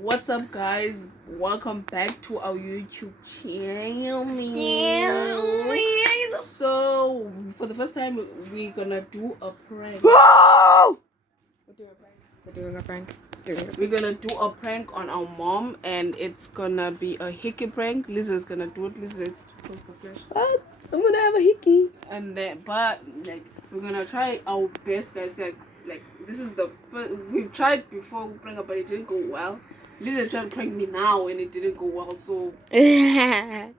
What's up, guys? Welcome back to our YouTube channel. So, for the first time, we're gonna do a prank. Whoa! We're doing a prank. We're gonna do a prank on our mom, and it's gonna be a hickey prank. Lisa's gonna do it. Lisa, it's to post the flash. What? I'm gonna have a hickey. And then, but like, we're gonna try our best, guys. Like this is the first we've tried before prank, but it didn't go well. Lisa tried to prank me now, and it didn't go well. So we're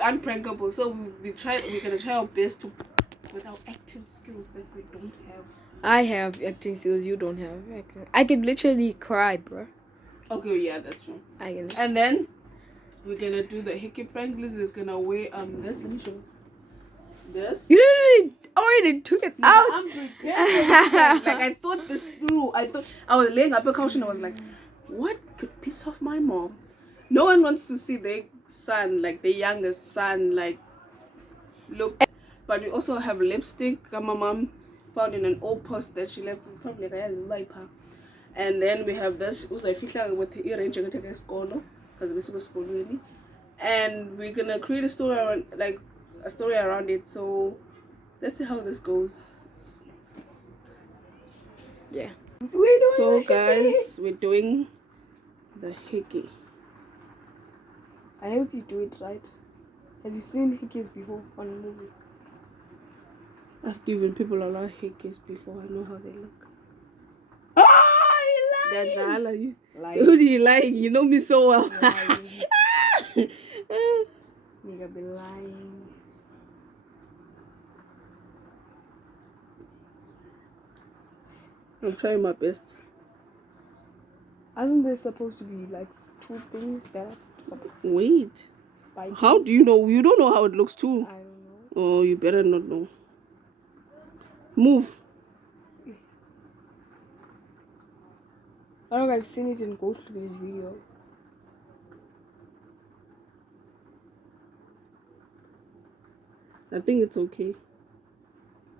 unprankable. So we're gonna try our best to with our acting skills that we don't have. I have acting skills you don't have. I can literally cry, bro. Okay, yeah, that's true. I can. And then we're gonna do the hickey prank. Lisa is gonna wear this. Let me show you. This. You literally already took it out. I'm prepared. Like I thought this through. I was laying up a couch and I was like, what could piss off my mom? No one wants to see their son, like their youngest son, like look. But we also have lipstick. My mom found in an old post that she left probably like a wipe her. And then we have this. Also, I feel with the earring to take a school because we go school really. And we're gonna create a story around it. So let's see how this goes. Yeah. So guys, we're doing the hickey. I hope you do it right. Have you seen hickeys before on a movie? I've given people a lot of hickeys before. I know how they look. Oh, you That's all of you. lying. Who do you like? You know me so well. Nigga be lying. I'm trying my best. Isn't there supposed to be like two things that are supposed Wait. by How do you know? You don't know how it looks too. I don't know. Oh, you better not know. Move. I don't know if I've seen it in Ghostface's video. I think it's okay.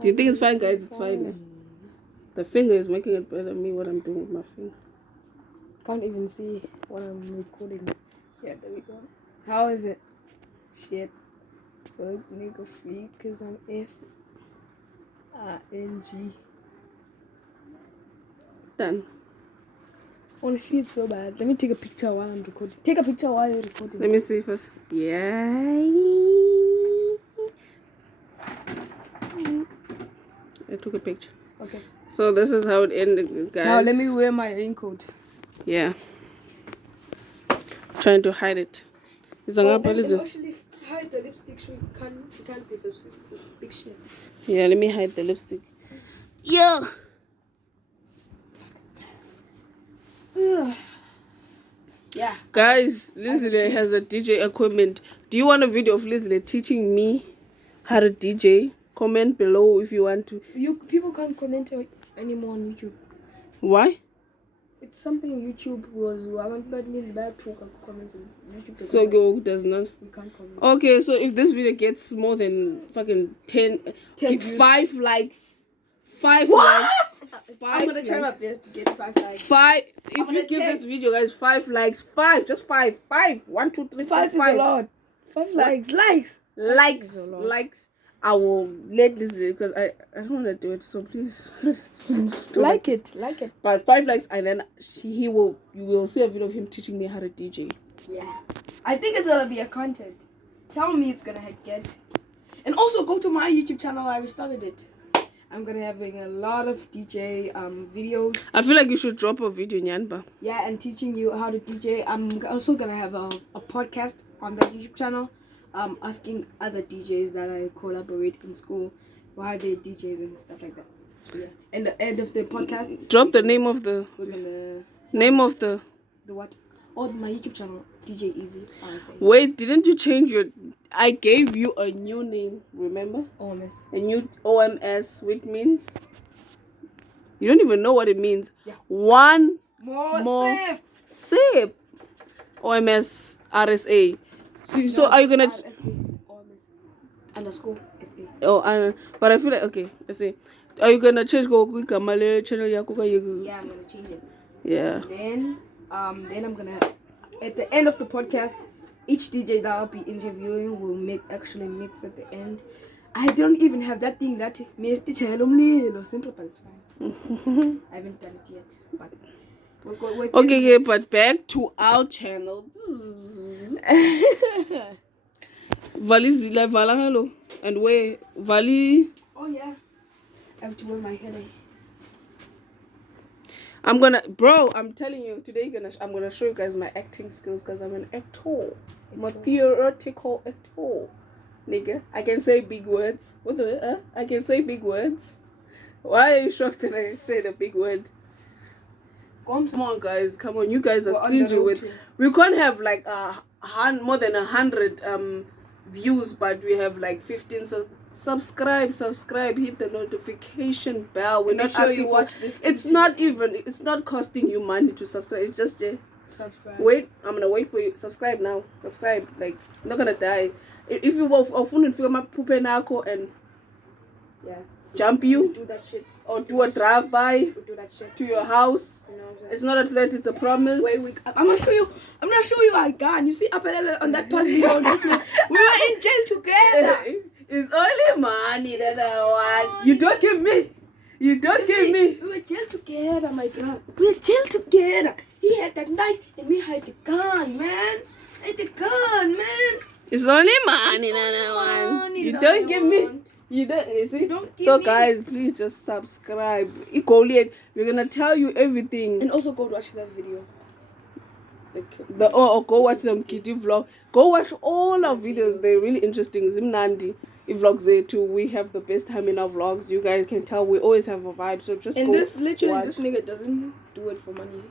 Do you think it's fine, guys? It's fine. The finger is making it better than me what I'm doing with my finger. Can't even see what I'm recording. Yeah, there we go. How is it? Shit. Fuck nigga free cause I'm F-I-N-G. Done. I wanna see it so bad. Let me take a picture while I'm recording. Take a picture while you're recording. Let me see first. Yeah. I took a picture. Okay. So this is how it ended, guys. Now let me wear my raincoat. Yeah. Trying to hide it. Is And actually hide the lipstick so you can't be suspicious. yeah, let me hide the lipstick. Yeah. Yeah. Guys, Lizzie has a DJ equipment. Do you want a video of Lizzie teaching me how to DJ? Comment below if you want to. People can't comment anymore on YouTube. Why? It's something YouTube was but needs bad talk comments on YouTube. So go does not. We can't comment. Okay, so if this video gets more than fucking 10 views. 5 likes. 5 What? likes. I'm gonna try my best to get 5 likes. 5. If gonna you give check. this video, guys, 5 likes. 5. Just 5. 5. 1, 2, 3, 4, 5 is a lot. 5 likes. Likes. is a lot. Likes. I will let this because I don't want to do it. So please. Like it. But 5 likes, and then you will see a video of him teaching me how to DJ. Yeah. I think it's gonna be a content. Tell me it's gonna get. And also go to my YouTube channel. I restarted it. I'm gonna having a lot of DJ videos. I feel like you should drop a video, Nyanba. Yeah, and teaching you how to DJ. I'm also gonna have a podcast on that YouTube channel. Asking other DJs that I collaborate in school why they DJs and stuff like that. So yeah. And the end of the podcast, Drop the name of the we're gonna the what? Oh, my YouTube channel, DJ Easy. Wait, didn't you change your? I gave you a new name. Remember? OMS. A new OMS, which means you don't even know what it means. Yeah. One More sip. OMS RSA. So are you gonna? OMS _ SA. Oh, but I feel like okay. Let's see. Are you gonna change go quick channel? Yeah, I'm gonna change it. Yeah. Then Then I'm gonna, at the end of the podcast, each DJ that I'll be interviewing will actually mix at the end. I don't even have that thing that makes it simple, but it's fine. I haven't done it yet, but we're Okay, but back to our channel. Vali Zila Vala hello. And where Vali? Oh yeah, I have to wear my head. I'm telling you today. I'm gonna show you guys my acting skills because I'm an actor. I'm a theoretical actor, nigga. I can say big words. What the? I can say big words. Why are you shocked that I say the big word? Come on, guys. Come on, you guys are stingy with. We can't have like more than 100 views, but we have like 15. So subscribe, hit the notification bell. We're not sure asking you watch this. It's not costing you money to subscribe. It's just subscribe. Wait, I'm gonna wait for you. Subscribe now. Subscribe. Like, you're not gonna die. If you feel my poop and yeah, jump you, do that shit, or do a drive by do that shit to your house. You know what I'm saying? It's not a threat, it's a promise. Wait, I'm gonna show you our gun. You see up on that past video on Christmas, we were in jail together. It's only money that I want. You don't give me. You don't give me. We were jail together, my brother. We were jail together. He had that knife and me had the gun, man. It's only money that I want. You don't give me. You don't. You see. So guys, please just subscribe. Equally, we're gonna tell you everything. And also go watch that video. Go watch them Kitty vlog. Go watch all our videos. They're really interesting. Zimnandi vlogs there too. We have the best time in our vlogs. You guys can tell we always have a vibe. So just this nigga doesn't do it for money.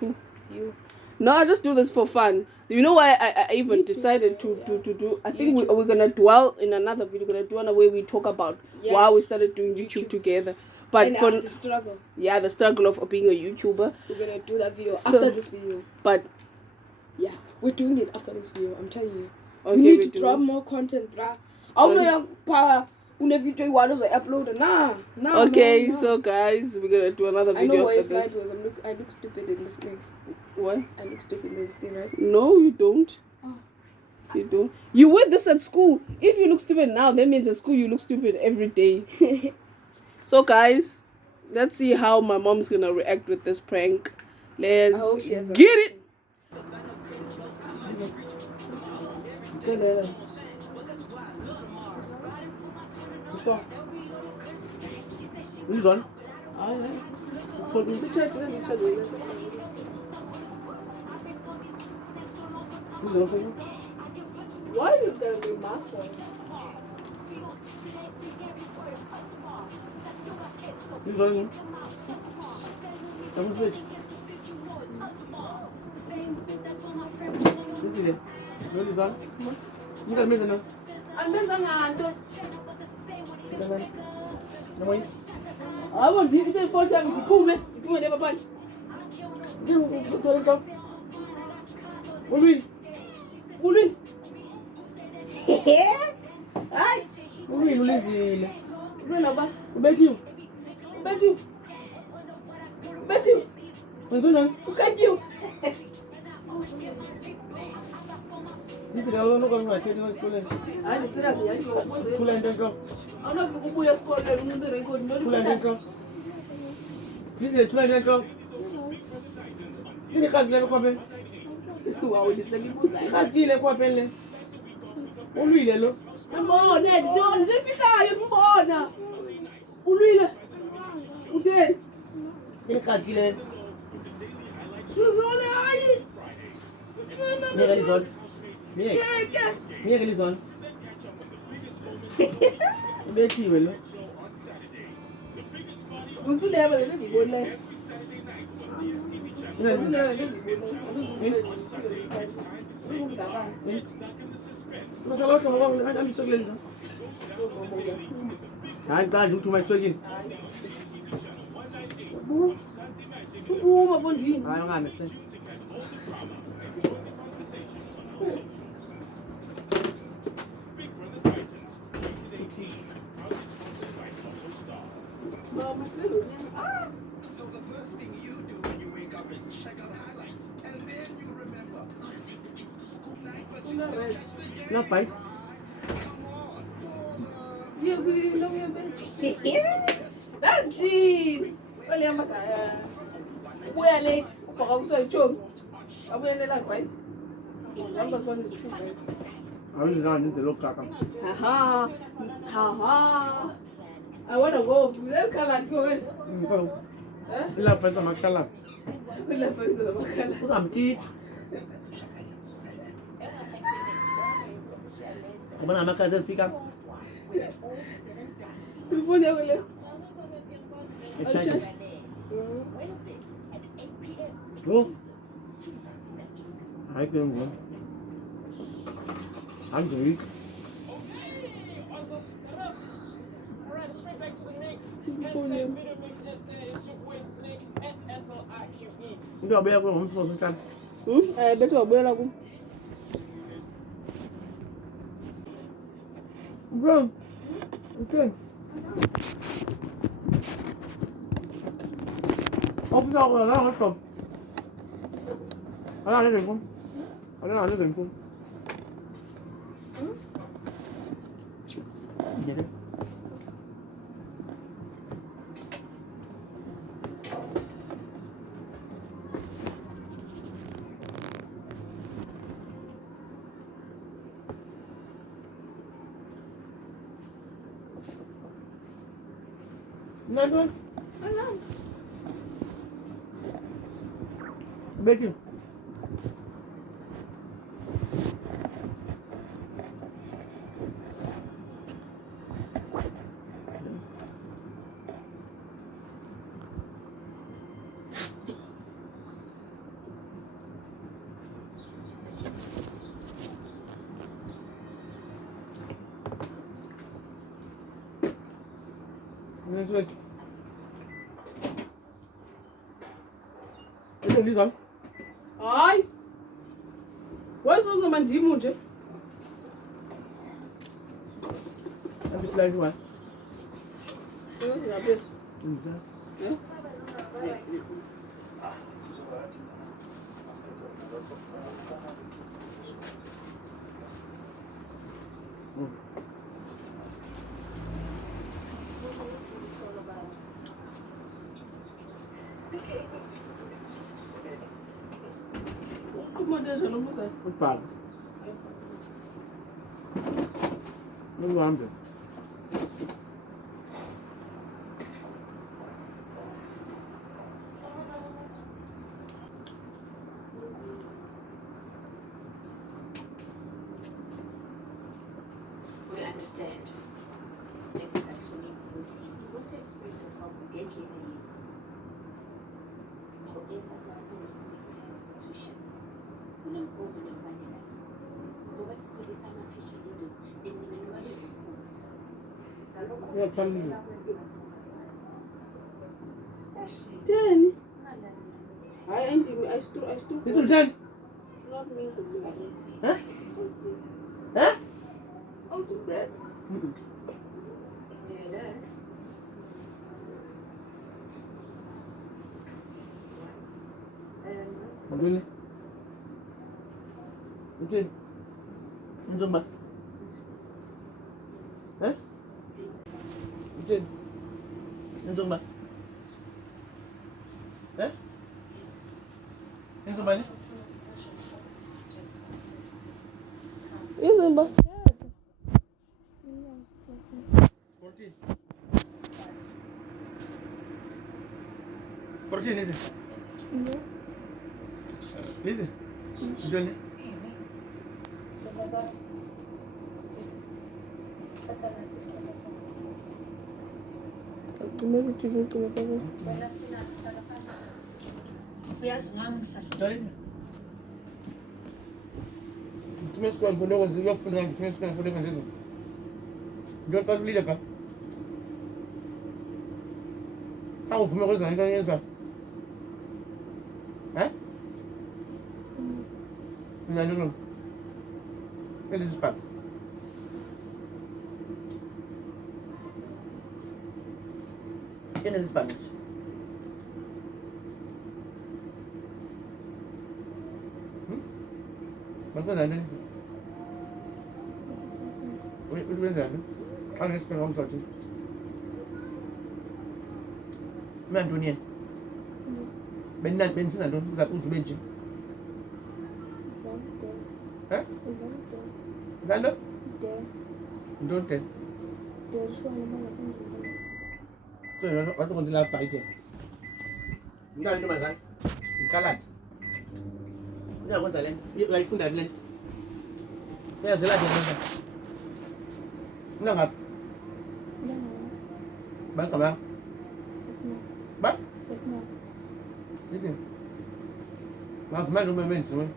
Who? You. No, I just do this for fun. You know why I even decided to do? I think we're gonna dwell in another video. We're gonna do another way we talk about why we started doing YouTube together. But the struggle. Yeah, the struggle of being a YouTuber. We're gonna do that video after this video. But yeah, we're doing it after this video. I'm telling you. Okay, we need to drop more content, bruh. I don't know power. Video you want to upload. Nah. Okay, so guys, we're gonna do another video. I know what his life was. I look stupid in this thing. What? I look stupid in this thing, right? No, you don't. Oh. You don't. You wear this at school. If you look stupid now, that means at school you look stupid every day. So guys, let's see how my mom's gonna react with this prank. Let's get it. Which one? Why is there be my phone? Which one? Which? This is it. What is that? You got me the nose. I'm going to No, I want to do it for them. You pull me. You pull me never punch. Uli. Hi. Uli zile. Run over. Bet you. What's going on? Look at you. This is the only one who attended my school. I just said that you. School and dental. I'm not going to go to school. I'm not going to School and dental. This is the school and dental. This is the class level problem. Wow, this lagi busa. Class level problem. Uli le lo. Mbona don't nifikayo mbona. Ulile. Ute. This class level. Sizona ayi. Mira Lizon. Mira Lizon. Beti welo. Usuleba le ngibone. I'm going to my swagin. So the first thing you do when you wake up is check out highlights. Not bite. That Jean. Well, I'm we're late. I'm sorry, Joe. I'm going to like right. Number one is two right. I really don't need to look at them. Haha. Haha. I want to go. Let's come and go. Go. Huh? Sila pa ito magkalap. We'll have to go. Look at teeth. Kung na makasal fika. Before they will. Excited. Go. I can go. I'm good. Hindi ako ba ako supposed to can. Better be like. Bro. Okay. Open up a lot of stuff. I don't need them. I don't need them. Get it? Not good. Bet you. This way. This one. Hi. What's on the mandimu, Jeff? I'm just like one. This is a bit. Yeah? Come on, there's a little bit. What bad? No wonder. We understand. It's actually able to express yourselves against you. However, this is a respected institution. We don't go with the vanilla. The West Police are not future leaders in the minority schools. What time is it? Ten. I still. This is 10. It's not me. Huh? Huh? I'll do that. Really? Eugene. Eugene ba? Huh? Eugene. Eugene ba? Huh? Eugene ba? Isn't but 14. 14 is it? Is it? Eugene. Eugene. Tumesco mfundeko zilofuna tumesco mfundeko ndizo. Ndio kasulile ka. Hawo vume kweza into yenza. Eh? No. It is bad. It is Spanish. What was I doing? Wenzani? Xa ngesiphenga ngomsothi. Mina ntoni yena? Benisenza ntoni? Uzube nje. Eh? Lalo? Ntoni de? So yena wathi kwenze la bite. Ngani ntombazana? Ikhalati. Uyakwenza le nto. Uyayifunda le nto. Uyazela nje le nto. Ngaphi? Bangaba? Ba? Listen. Manje uma wenza wena.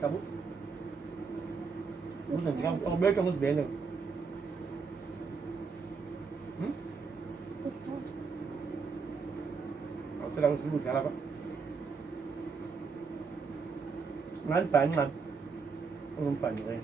Kabus? Usa nje awubeka ngizibele. Awusela uzulu lapha. Ngani bhanqa. Ungumbhani wena.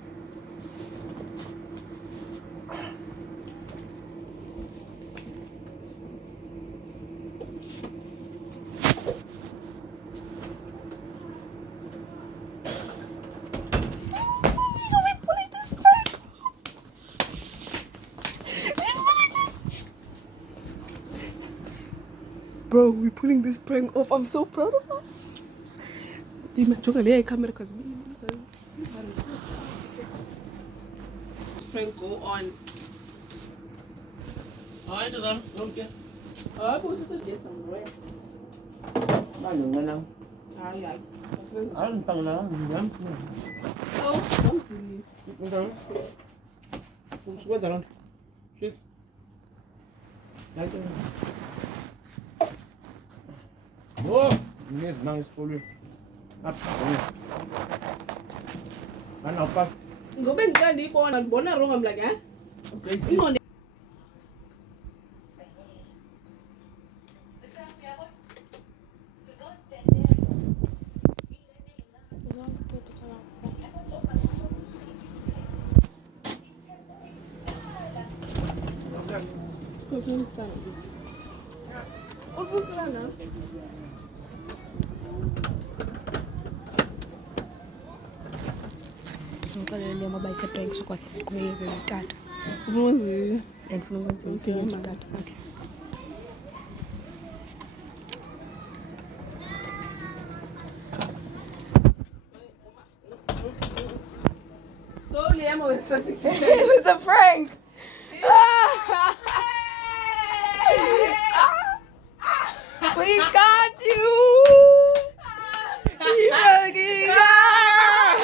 Bro, we're pulling this prank off. I'm so proud of us. Camera because prank go on. Hayi ndizam, lonke. I was just get some rest. Manje ngena. I like. Hayi ngipangela ngiyam. Oh, don't believe. Ngidam. Ukwenza lonto. Shis. Hayi. Oh, ngezi nang isikolweni. Apha. Ana pas. Ngobe ngicela ndiyibona ndibona wrong. I'm like, eh? Ingqondo simxelele ngoba iseprank sokwasiqhubeke ngotata. Uvuzi. Andifuna ukwenza umsebenzi utata. Okay. So Liam was something. It's a prank. We got you. You fucking got.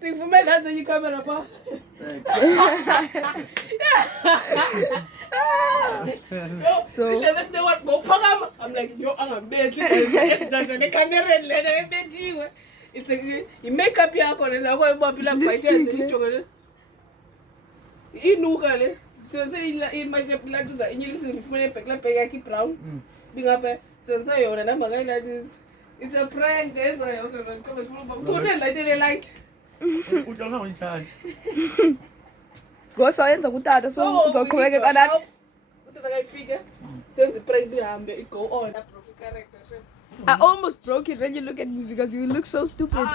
Sivume that's you camera pa. So Let's know what go program. I'm like, yo, I'm a bed. The camera and let it it's a you make up your con and I go popular fighter. Inuka le. So say in my blood is in you listen for a pegla keep brown. Being up so say you're an like this. It's a prank, there's a total light. Udonga uncharge. Sikoyenza kutata so uzoqhubeka nathi. Utata kayifike. Senze prank lihambe it go on. Character. I almost broke it when you look at me because you look so stupid.